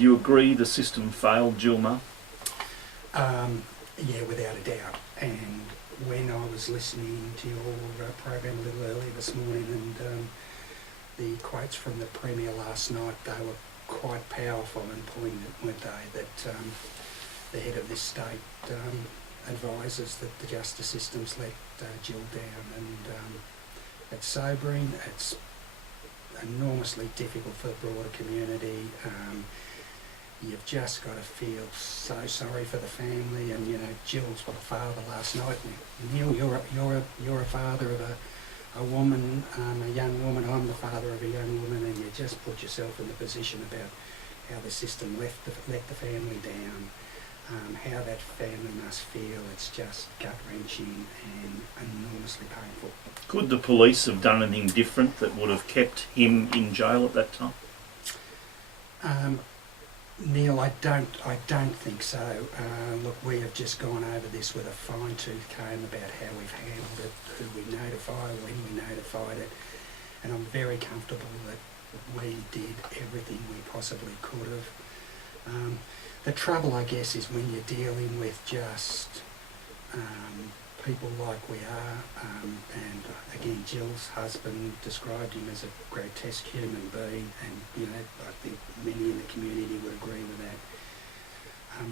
Do you agree the system failed, Jill Mull? Yeah, without a doubt. And when I was listening to your program a little earlier this morning, and the quotes from the Premier last night, they were quite powerful and poignant, weren't they? That the head of this state advises that the justice system's let Jill down, and it's sobering. It's enormously difficult for the broader community. You've just got to feel so sorry for the family, and you know, Jill's father last night. Neil, you're a father of a woman, a young woman. I'm the father of a young woman, and you just put yourself in the position about how the system let the family down, how that family must feel. It's just gut-wrenching and enormously painful. Could the police have done anything different that would have kept him in jail at that time? Neil, I don't think so. Look, we have just gone over this with a fine-tooth comb about how we've handled it, who we notify, when we notified it, and I'm very comfortable that we did everything we possibly could have. The trouble, I guess, is when you're dealing with just people like we are, and again, Jill's husband described him as a grotesque human being, and you know, I think many in the community would agree with that.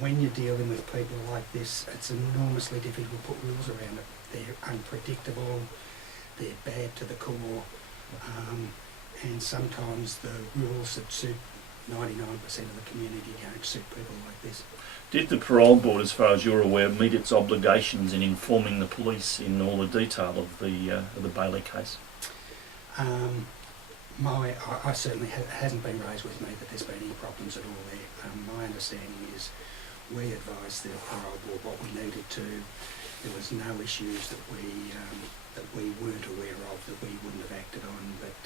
When you're dealing with people like this, it's enormously difficult to put rules around it. They're unpredictable, they're bad to the core, and sometimes the rules that suit 99% of the community don't suit people like this. Did the parole board, as far as you're aware, meet its obligations in informing the police in all the detail of the Bailey case? I certainly hasn't been raised with me that there's been any problems at all there. My understanding is we advised the parole board what we needed to. There was no issues that we weren't aware of that we wouldn't have acted on. But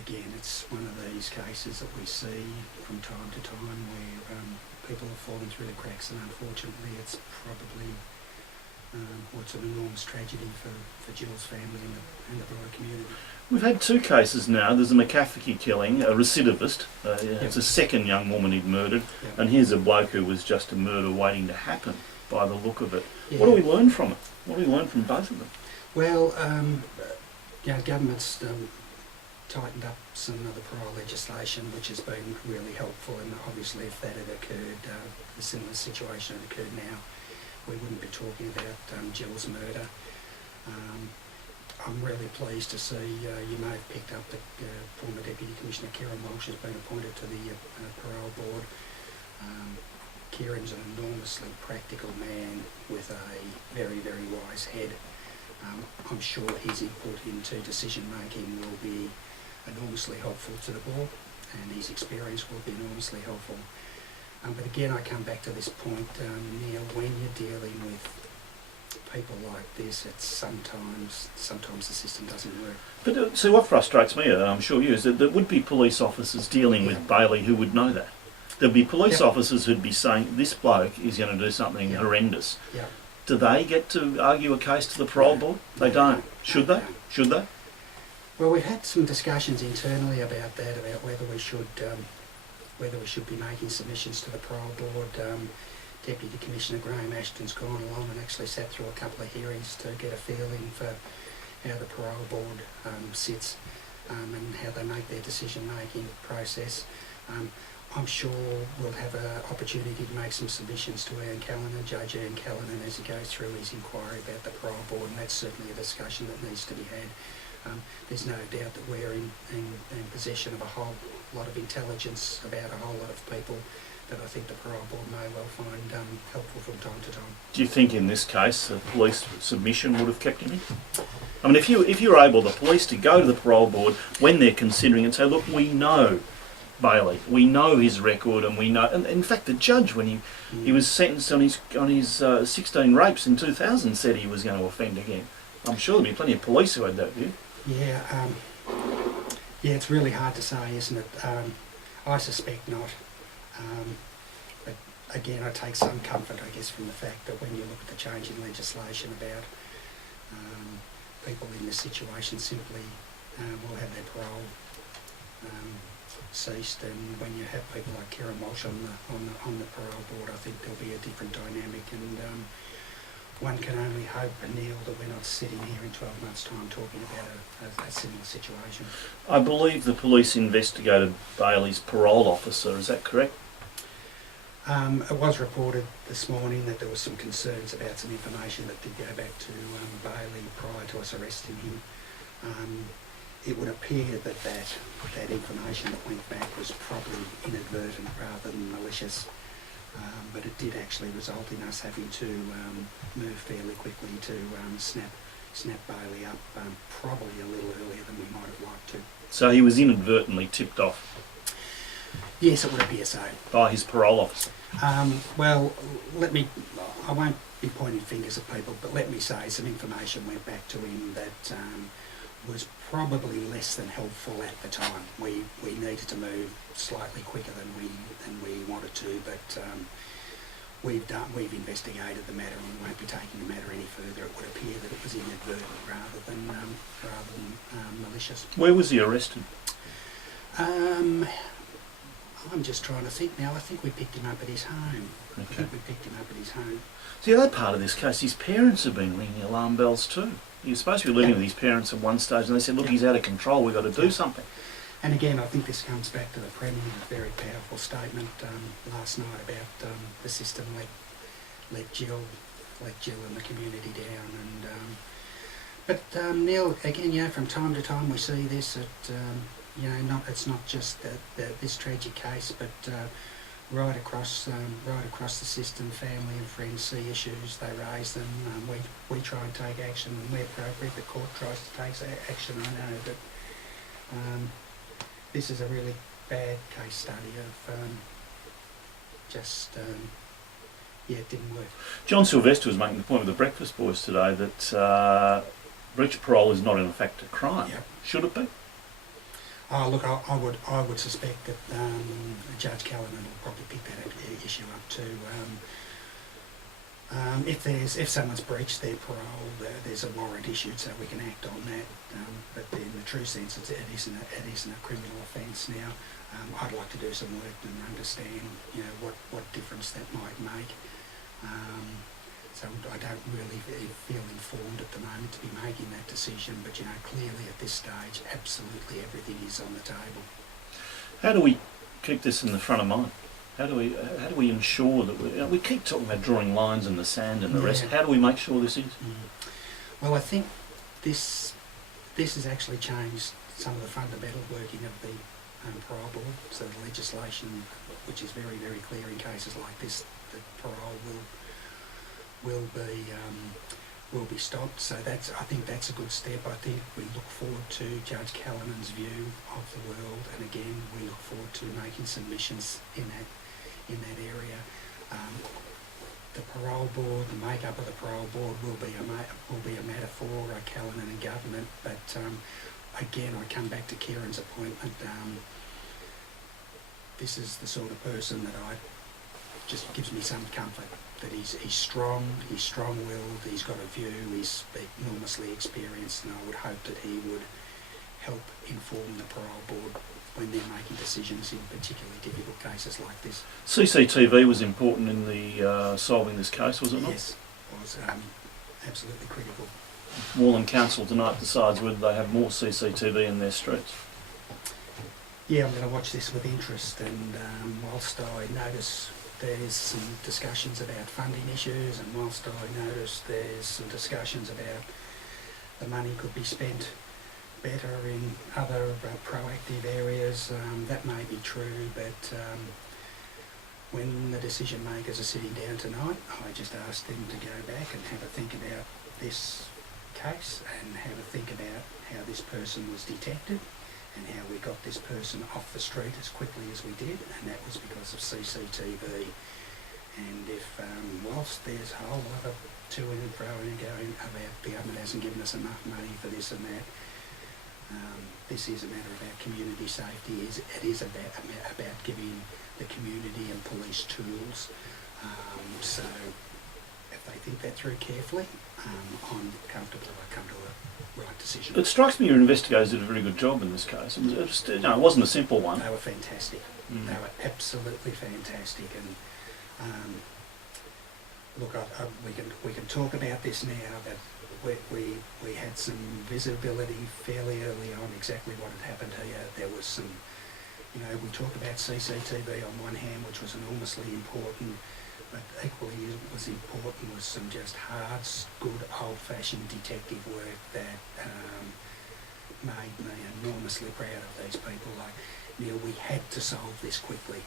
again, it's one of these cases that we see from time to time where people have fallen through the cracks, and unfortunately it's probably what's an enormous tragedy for Jill's family and the broader community. We've had two cases now. There's a McCafferty killing, a recidivist. It's a second young woman he'd murdered, and here's a bloke who was just a murder waiting to happen by the look of it. Yeah. What do we learn from it? What do we learn from both of them? Well, government's tightened up some of the parole legislation, which has been really helpful, and obviously if that had occurred, a similar situation had occurred now, we wouldn't be talking about Jill's murder. I'm really pleased to see you may have picked up that former Deputy Commissioner Kieran Walsh has been appointed to the parole board. Kieran's an enormously practical man with a very, very wise head. I'm sure his input into decision making will be enormously helpful to the board, and his experience will be enormously helpful. But again, I come back to this point, Neil, when you're dealing with people like this, it's sometimes the system doesn't work. But so what frustrates me, I'm sure you, is that there would be police officers dealing with Bailey who would know that. There'd be police officers who'd be saying, this bloke is going to do something horrendous. Do they get to argue a case to the parole board? They don't. Should they? Should they? Well, we've had some discussions internally about that, about whether we should be making submissions to the parole board. Deputy Commissioner Graham Ashton's gone along and actually sat through a couple of hearings to get a feeling for how the parole board sits and how they make their decision-making process. I'm sure we'll have an opportunity to make some submissions to Judge Ian Callanan, as he goes through his inquiry about the parole board, and that's certainly a discussion that needs to be had. There's no doubt that we're in possession of a whole lot of intelligence about a whole lot of people that I think the parole board may well find helpful from time to time. Do you think in this case a police submission would have kept him in? I mean, if you're able, the police, to go to the parole board when they're considering and say, look, we know Bailey, we know his record, and we know, and in fact the judge, when he was sentenced on his 16 rapes in 2000, said he was going to offend again. I'm sure there'll be plenty of police who had that view. Yeah, it's really hard to say, isn't it? I suspect not. But again, I take some comfort, I guess, from the fact that when you look at the change in legislation about people in this situation simply will have their parole ceased, and when you have people like Kieran Walsh on the parole board, I think there'll be a different dynamic, and one can only hope, Neil, that we're not sitting here in 12 months' time talking about a similar situation. I believe the police investigated Bailey's parole officer, is that correct? It was reported this morning that there was some concerns about some information that did go back to Bailey prior to us arresting him. It would appear that information that went back was probably inadvertent rather than malicious, but it did actually result in us having to move fairly quickly to snap Bailey up, probably a little earlier than we might have liked to. So he was inadvertently tipped off Yes, it would appear so. by his parole officer. Well, I won't be pointing fingers at people, but let me say some information went back to him that was probably less than helpful at the time. We needed to move slightly quicker than we wanted to, but we've investigated the matter and won't be taking the matter any further. It would appear that it was inadvertent rather than malicious. Where was he arrested? I'm just trying to think now. I think we picked him up at his home. Okay. See, the other part of this case, his parents have been ringing alarm bells too. He was supposed to be living with his parents at one stage, and they said, look, he's out of control, we've got to do something. And again, I think this comes back to the Premier's very powerful statement last night about the system let Jill and the community down. But Neil, again, from time to time we see this at it's not just this tragic case, but right across the system, family and friends see issues, they raise them. We try and take action when we're appropriate. The court tries to take action. I know, but this is a really bad case study of it didn't work. John Sylvester was making the point with the Breakfast Boys today that breach of parole is not in fact a crime. Yep. Should it be? Oh, look, I would suspect that Judge Callanan will probably pick that issue up too. If someone's breached their parole, there's a warrant issued, so we can act on that. But in the true sense, it isn't a criminal offence now. I'd like to do some work and understand, what difference that might make. So I don't really feel informed at the moment to be making that decision. But clearly at this stage, absolutely everything is on the table. How do we keep this in the front of mind? How do we ensure that we keep talking about drawing lines in the sand and the rest? How do we make sure this is? Well, I think this has actually changed some of the fundamental working of the parole board. So the legislation, which is very, very clear in cases like this, that parole will be stopped. So I think that's a good step. I think we look forward to Judge Callanan's view of the world, and again we look forward to making submissions in that area. The parole board, the makeup of the parole board will be a matter for Callanan and government. But again, I come back to Kieran's appointment. This is the sort of person that just gives me some comfort. That he's strong, he's strong-willed, he's got a view, he's enormously experienced, and I would hope that he would help inform the parole board when they're making decisions in particularly difficult cases like this. CCTV was important in the solving this case, was it not? Yes, it was absolutely critical. Moreland Council tonight decides whether they have more CCTV in their streets. Yeah, I'm going to watch this with interest, and whilst I notice there's some discussions about funding issues, and whilst I notice there's some discussions about the money could be spent better in other proactive areas, that may be true, but when the decision makers are sitting down tonight, I just ask them to go back and have a think about this case and have a think about how this person was detected and how we got this person off the street as quickly as we did, and that was because of CCTV. And if, whilst there's a whole lot of to and fro and going about the government hasn't given us enough money for this and that, this is a matter about community safety. It is about giving the community and police tools. So if they think that through carefully, I'm comfortable they'll come to the right decision. It strikes me your investigators did a very good job in this case. It wasn't a simple one. They were fantastic. Mm. They were absolutely fantastic. And look, we can talk about this now, but we had some visibility fairly early on exactly what had happened here. There was some, we talk about CCTV on one hand, which was enormously important, but equally as important was some just hard, good, old-fashioned detective work that made me enormously proud of these people. Like, Neil, we had to solve this quickly.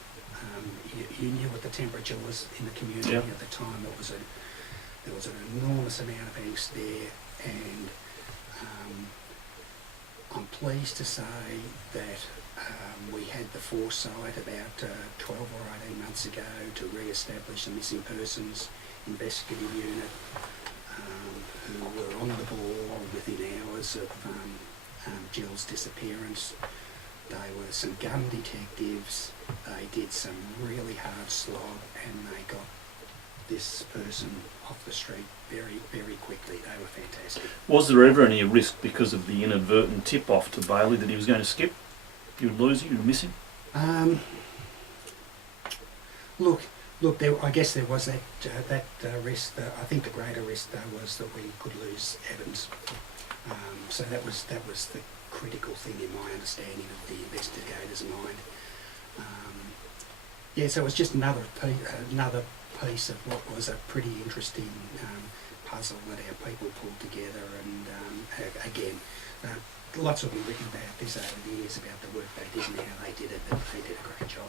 You knew what the temperature was in the community at the time. There was an enormous amount of angst there, and I'm pleased to say that we had the foresight about 12 or 18 months ago to re-establish a missing persons investigative unit who were on the ball within hours of Jill's disappearance. They were some gun detectives. They did some really hard slog, and they got this person off the street very, very quickly. They were fantastic. Was there ever any risk because of the inadvertent tip-off to Bailey that he was going to skip? You'd lose him, you'd miss him? Look. I guess there was that risk. I think the greater risk, though, was that we could lose Evans. So that was the critical thing in my understanding of the investigator's mind. So it was just another piece of what was a pretty interesting puzzle that our people pulled together. And again, lots will be written about this over the years about the work they did and how they did it, but they did a great job.